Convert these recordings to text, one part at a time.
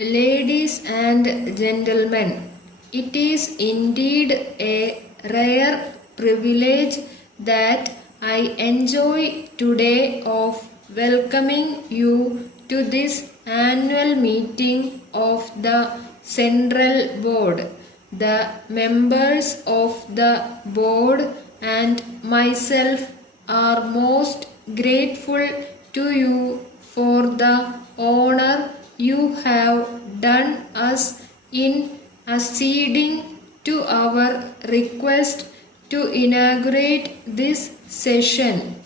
Ladies and gentlemen, it is indeed a rare privilege that I enjoy today of welcoming you to this annual meeting of the Central Board. The members of the board and myself are most grateful to you for the honor you have done us in acceding to our request to inaugurate this session.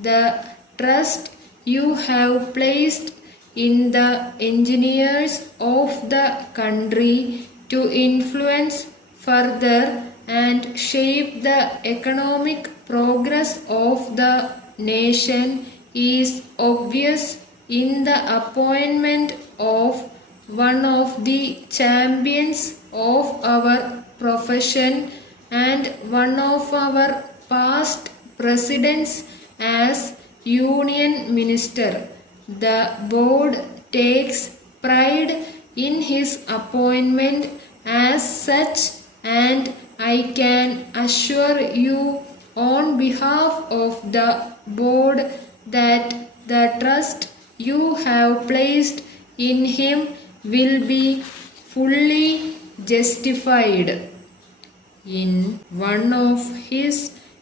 The trust you have placed in the engineers of the country to influence further and shape the economic progress of the nation is obvious in the appointment of one of the champions of our profession and one of our past presidents as Union Minister. The board takes pride in his appointment as such, and I can assure you on behalf of the board that the trust you have placed in him will be fully justified. In one of his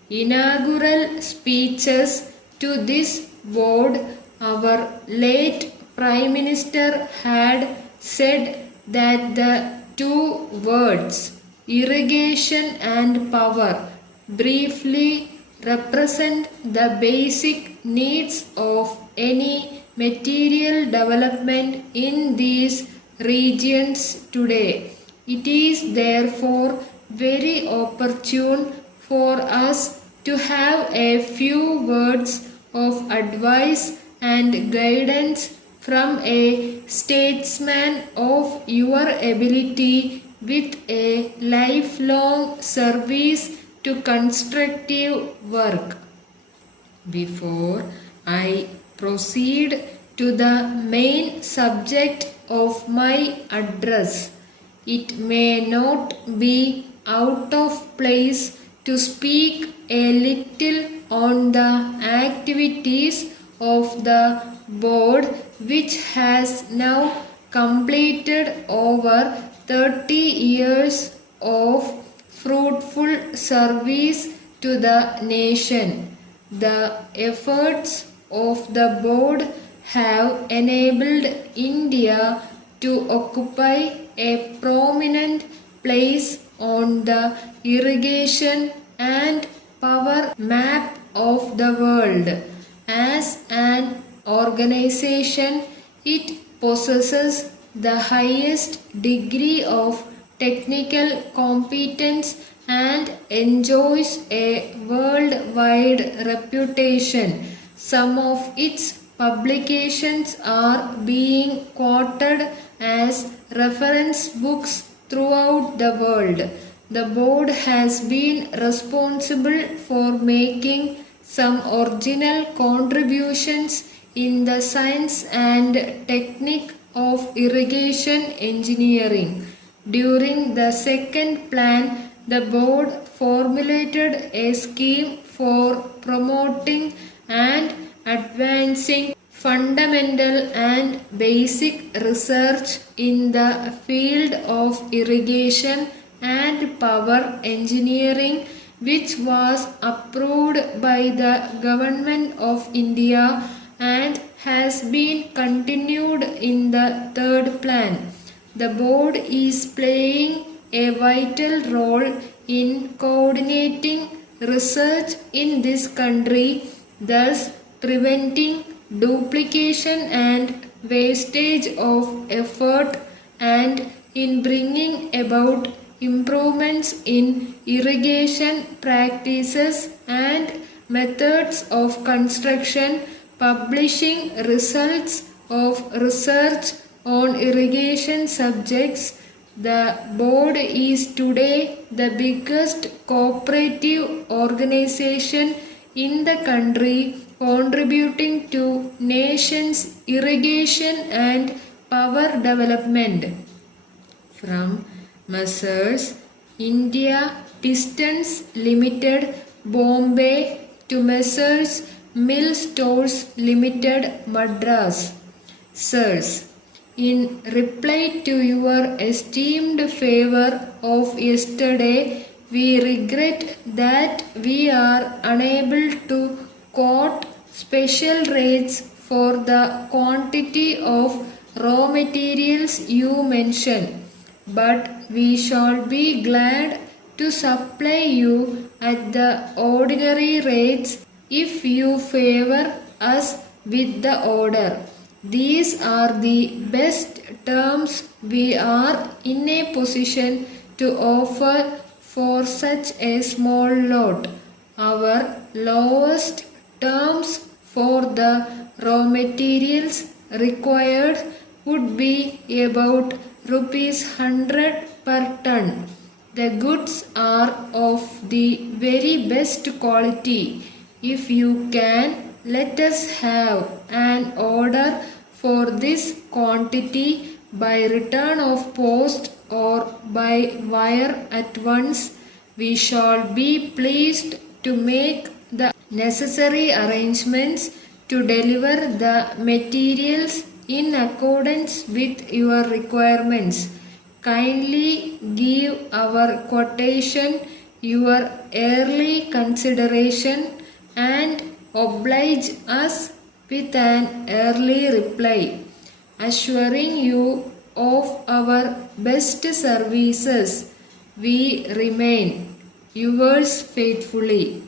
inaugural speeches to this board, our late Prime Minister had said that the two words irrigation and power briefly represent the basic needs of any material development in these regions today. It is therefore very opportune for us to have a few words of advice and guidance from a statesman of your ability with a lifelong service to constructive work. Before I proceed to the main subject of my address, it may not be out of place to speak a little on the activities of the board, which has now completed over 30 years of fruitful service to the nation. The efforts of the board have enabled India to occupy a prominent place on the irrigation and power map of the world. As an organization, it possesses the highest degree of technical competence and enjoys a worldwide reputation. Some of its publications are being quoted as reference books throughout the world. The board has been responsible for making some original contributions in the science and technique of irrigation engineering. During the second plan, the board formulated a scheme for promoting and advancing fundamental and basic research in the field of irrigation and power engineering, which was approved by the Government of India and has been continued in the third plan. The board is playing a vital role in coordinating research in this country, thus preventing duplication and wastage of effort, and in bringing about improvements in irrigation practices and methods of construction, publishing results of research on irrigation subjects. The board is today the biggest cooperative organization in the country, contributing to nation's irrigation and power development. From Messrs. India Distance Limited, Bombay to Messrs. Mill Stores Limited, Madras. Sirs, in reply to your esteemed favor of yesterday, we regret that we are unable to quote special rates for the quantity of raw materials you mention, but we shall be glad to supply you at the ordinary rates if you favor us with the order. These are the best terms we are in a position to offer for such a small lot. Our lowest terms for the raw materials required would be about ₹100 per ton. The goods are of the very best quality. If you can, let us have an order for this quantity by return of post or by wire at once. We shall be pleased to make the necessary arrangements to deliver the materials in accordance with your requirements. Kindly give our quotation your early consideration and oblige us with an early reply, assuring you of our best services. We remain yours faithfully.